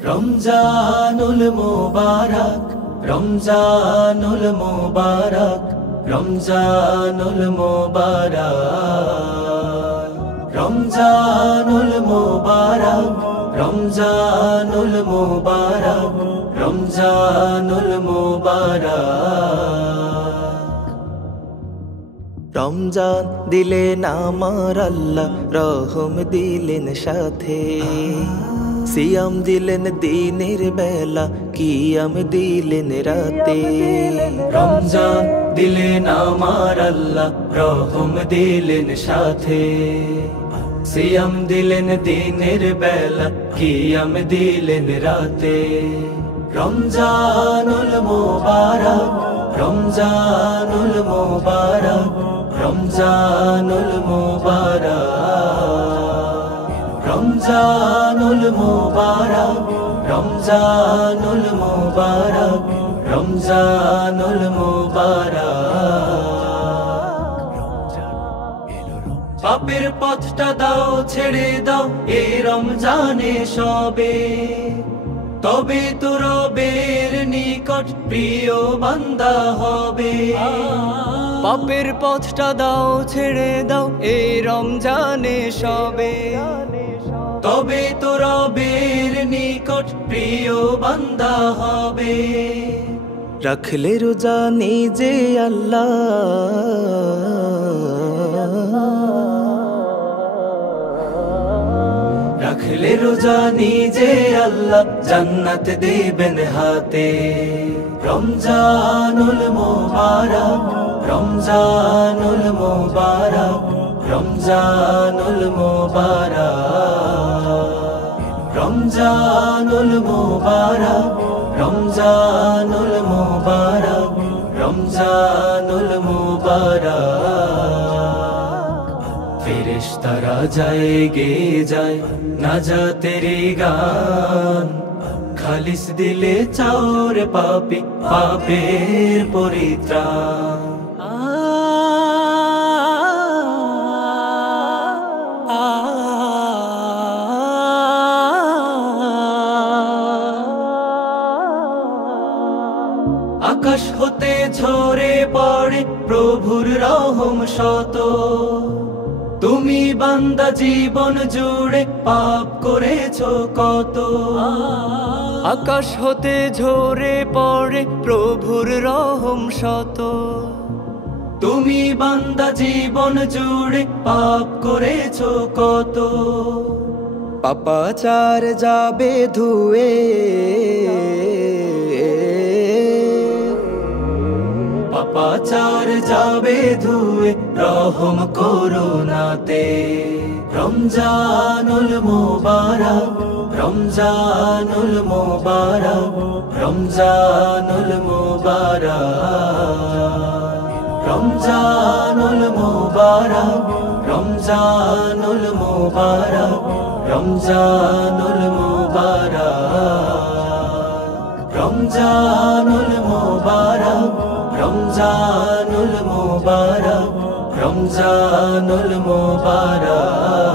রমজানুল মুবারক রমজানুল মুবারক রমজানুল মুবারক রমজানুল মুবারক রমজানুল মুবারক রমজানুল মুবারক রমজান দিলেন আমার আল্লাহ রহম দিলেন সাথে সিয়াম দিলেন দিনের বেলা কিয়াম দিলেন রাতে রমজান দিলেন আমার আল্লাহ রহম দিলেন সাথে সিয়াম দিলেন দিনের বেলা কিয়াম দিলেন রাতে রমজানুল মুবারক রমজানুল মুবারক রমজানুল মুবারক রমজানুল মুবারক রমজানুল মুবারক রমজানুল মুবারক পাপের পথটা দাও ছেড়ে দাও এই রমজানে সবে তবে তো রবের নিকট প্রিয় বান্দা হবে পাপের পথটা দাও ছেড়ে দাও এই রমজানে সবে তবে তো রবের নিকট প্রিয় বান্দা হবে রাখলে রোজা নিজে আল্লাহ রাখলে রোজা নিজে আল্লাহ জান্নাত দেবেন হাতে রমজানুল মুবারক রমজানুল মুবারক রমজানুল মুবারক রমজানুল মুবারক রমজানুল মুবারক রমজানুল মুবারক ফেরেশতারা যায় গে যায় নাজাতের গান খালিস দিলে চাওর পাপী পাপের পরিত্রাণ আকাশ হতে ঝরে পড়ে প্রভুর রহম শত তুমি বান্দা জীবন জুড়ে পাপ করেছো কত আকাশ হতে ঝরে পড়ে প্রভুর রহম শত তুমি বান্দা জীবন জুড়ে পাপ করেছো কত পাপাচার যাবে ধুয়ে পাপাচার যাবে ধুয়ে রহম করুণাতে রমজানুল মুবারক রমজানুল মুবারক রমজানুল মুবারক রমজানুল মুবারক রমজানুল মুবারক রমজানুল মুবারক রমজানুল মুবারক রমজানুল মুবারক রমজানুল মুবারক